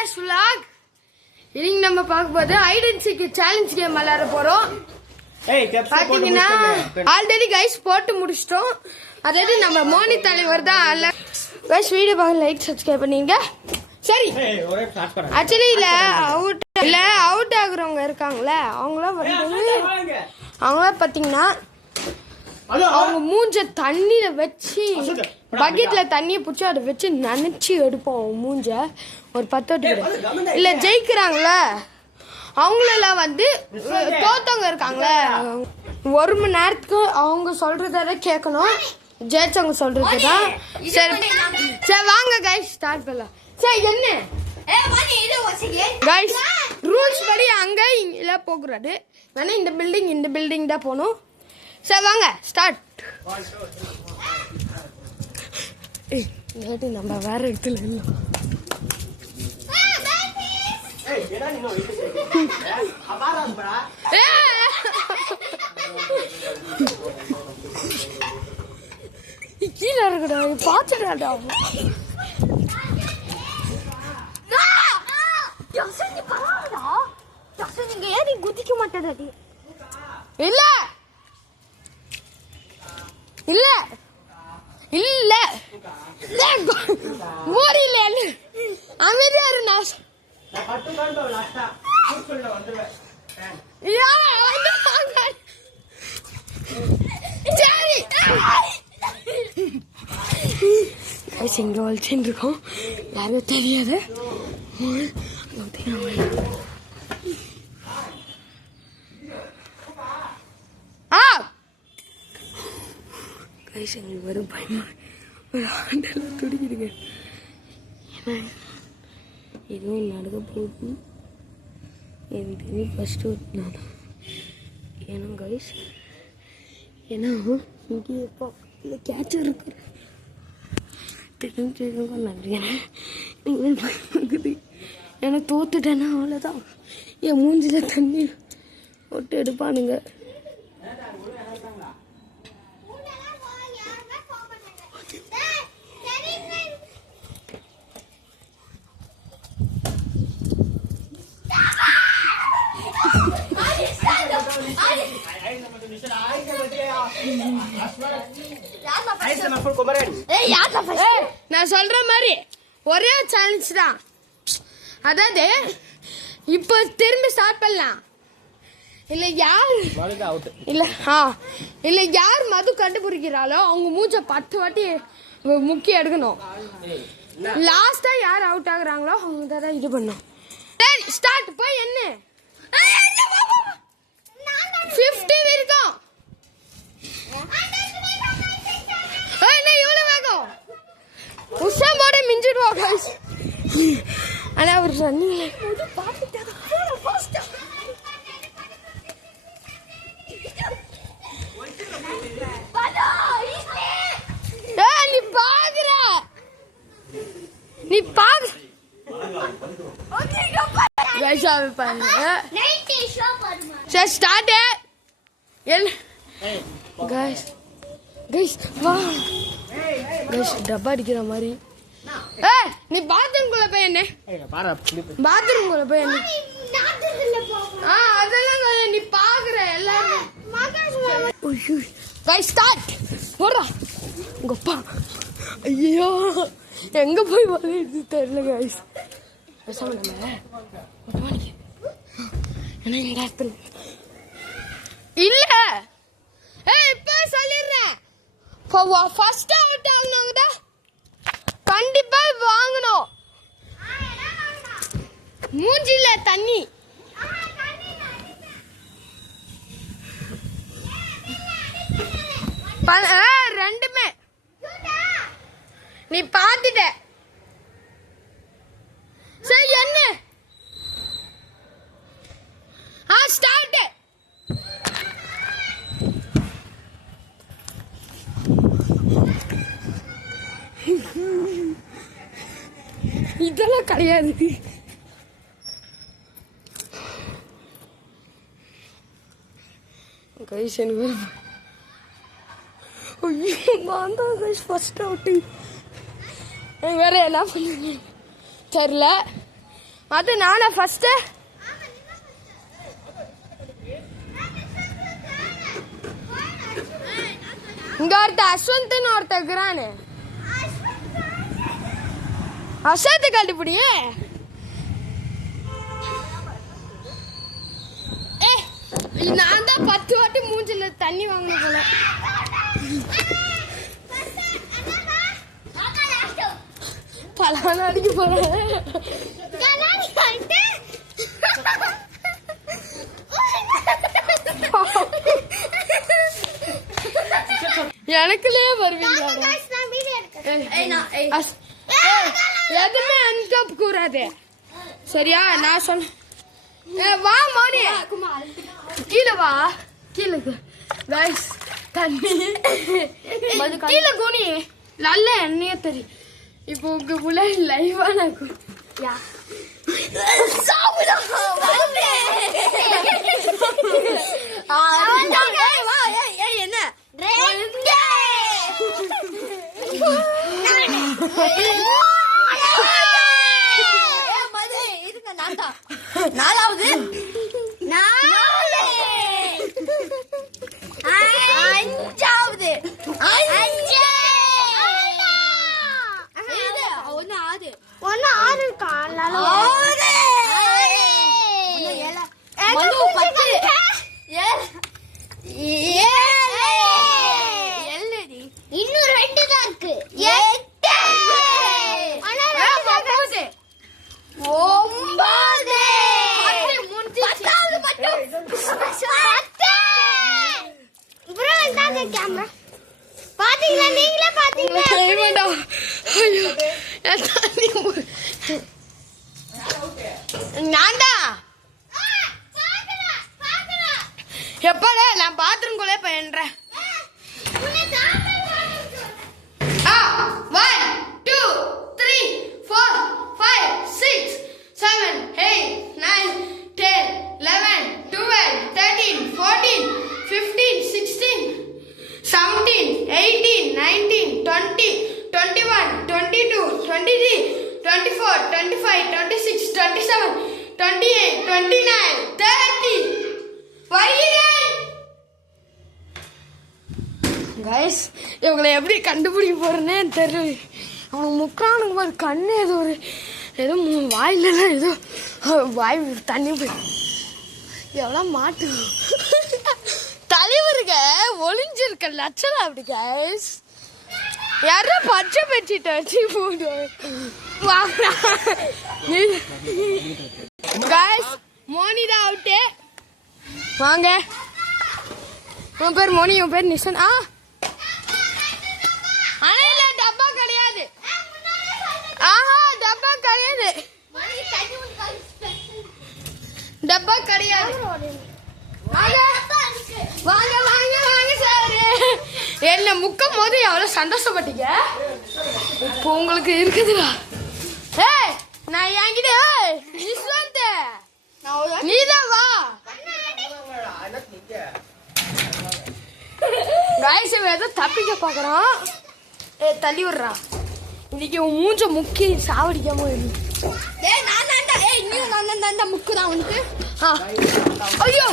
guys vlog. இன்னைக்கு நம்ம பார்க்க போறது hide and seek challenge game விளையாட போறோம். பாத்தீங்கன்னா ஆல்ரெடி கைஸ் போட்டு முடிச்சிட்டோம். அதாவது நம்ம மோனி தலைவர் தான் கைஸ் வீடியோ பார்க்க லைக் சப்ஸ்கிரைப் பண்ணீங்க. சரி ஆக்சுவலி இல்ல அவுட் ஆகுறவங்க இருக்காங்களே அவங்களாம் பாத்தீங்கன்னா அவங்க மூஞ்ச தண்ணியில வச்சு பக்கெட்ல தண்ணியை பிடிச்சி அதை வச்சு நினைச்சு எடுப்போம். அவங்க மூஞ்ச ஒரு 10 வாட்டி இல்ல ஜெயிக்கிறாங்களே அவங்களெல்லாம் வந்து தோத்தவங்க இருக்காங்களே 1 மணி நேரத்துக்கு அவங்க சொல்றத கேட்கணும். ஜெயிச்சவங்க சொல்றதுதான். சரி வாங்க கைஸ் ஸ்டார்ட் பண்ணலாம். சரி என்ன கைஸ் ரூல்ஸ் படி அங்க இங்க போகக்கூடாது. வேணா இந்த பில்டிங் தான் போகணும். சரி வாங்க ஸ்டார்ட். நம்ம வேற இடத்துல இல்லை. கீழே இருக்கடா பாத்துடாடா. நீங்க ஏறி குதிக்க மாட்டேடாடி. இல்ல இல்ல இல்ல மோரில அமைதியா இருந்தா இங்க வலிச்சுட்டு இருக்கோம். யாரும் தெரியாது. எங்களுக்கு வரும் பயமா ஒரு ஆண்டெல்லாம் துடிக்கிடுங்க. ஏன்னா எதுவும் நடக்க போகுது எனக்கு தெரியும். ஃபஸ்ட்டு நான் ஏன்னா கைஸ் ஏன்னா இங்கே இல்லை கேட்சர் இருக்கிற தெரிஞ்சுக்கோங்க. நன்றி. நீங்கள் பயமாக்குது. ஏன்னா தோத்துட்டேன்னா அவ்வளோதான். என் மூஞ்சில் தண்ணி விட்டு எடுப்பானுங்க. நான் சொல்ற மாதிரி ஒரே சேலஞ்ச் தான். அதாவது இப்போ திரும்பி ஸ்டார்ட் பண்ணலாம். இல்ல யார் இல்ல யார் மது கண்டுபிடிக்கிறாளோ அவங்க மூஞ்ச 10 வாட்டி முக்கிய எடுக்கணும். லாஸ்டா யார் அவுட் ஆகுறாங்களோ அவங்க தான் இது பண்ணும். சரி ஸ்டார்ட். போய் என்ன 50 இருக்கும். உஷாம்போட மிஞ்சிடுவா கைஸ். ஆனா அவர் ரன்னிங் நீ பாக்குற சரி ஸ்டார்ட். கைஸ் கைஸ் வா கைஸ் டப்பா அடிக்கிற மாதிரி. நீ பாத்ரூம் குள்ள போய் என்ன பாத்ரூம் குள்ள போய் என்ன அதெல்லாம் நீ பாக்குற எல்லாரும். Guys start. போடுறா உங்கப்பா. ஐயோ எங்க போய் வளையுது தெரியல கைஸ். பேசாம நம்ம இந்த இடத்துல இல்ல இப்ப சொல்லிடுறேன். ஃபர்ஸ்ட் அவுட் ஆகுனவங்க தான் கண்டிப்பா வாங்கணும். மூஞ்சில தண்ணி ரெண்டுமே நீ பாத்துட்ட. சரி என்ன ஸ்டார்ட். இதெல்லாம் கிடையாது. கைஸ் எனக்கு நான் தான் கைஸ் ஃபர்ஸ்ட் அவுட்டு. வேற என்ன பண்ணுங்க தெரியல. அது நானா ஃபர்ஸ்ட்? இங்க ஒருத்த அஸ்வந்த்னு ஒருத்த இருக்கிறானு. அசத்து கண்டுபிடியே. நான் தான் 10 வாட்டி மூஞ்சில தண்ணி வாங்கணும் போல. பலான அடிக்க போறேன். எனக்குள்ளே வருவீங்க. எதுவுமே அன்கப் கூடாது சரியா? நான் சொன்ன வா மோனி கீழே வா. கீழே கைஸ் தண்ணி கீழே குனி. நல்ல எண்ணெயே தெரியும். இப்போ உங்க புள்ள லைவா நாக்கும் என்ன நாலாவது அஞ்சாவது ஒன்னு ஆறு இருக்கா? இன்னும் 2 தான் இருக்கு. 8 பாத்தீங்களா? நீங்களே பாத்தீங்களா? நான்டா எப்படா நான் பாத்ரூம் குள்ளே போயின்றேன். 1 2 3 4 5 6 7 8 9 10 11 12 13 14 15 16 17 18 19 20 21 22 23 24 25 26 27 28 29 30 கைஸ் இவங்களை எப்படி கண்டுபிடிக்க போறேன்னே தெரியல. அவங்க முக்கானுக்கு ஒரு கண்ணு ஏதோ வாயிலலாம் ஏதோ வாய் தண்ணி போய் எவ்வளோ மாட்டு தலைவருங்க ஒளிஞ்சிருக்க லட்சணம் அப்படி கைஸ். யாரோ பச்சை பெட்ஷீட்டை வச்சு போடு கைஸ். மோனி தான் அவுட்டு. வாங்க. உன் பேர் மோனி, உன் பேர் நிஷன். அணையில டப்பா கிடையாது. ஆஹா டப்பா கிடையாது. டப்பா கிடையாது. வாங்க வாங்க வாங்க வாங்க சார். என்ன முக்கும் போது எவ்வளவு சந்தோஷப்பட்டீங்க. இப்போ உங்களுக்கு இருக்குதுடா. ஏய் நான் என்கிட்ட நிஷாந்த் நீதான் வா. கைஸ் ஏதோ தப்பிக்க பாக்குறான். தள்ளி விடுறா. இன்னைக்கு உன் மூஞ்ச முக்கி சாவடிக்காம முக்குதான் உனக்கு. ஐயோ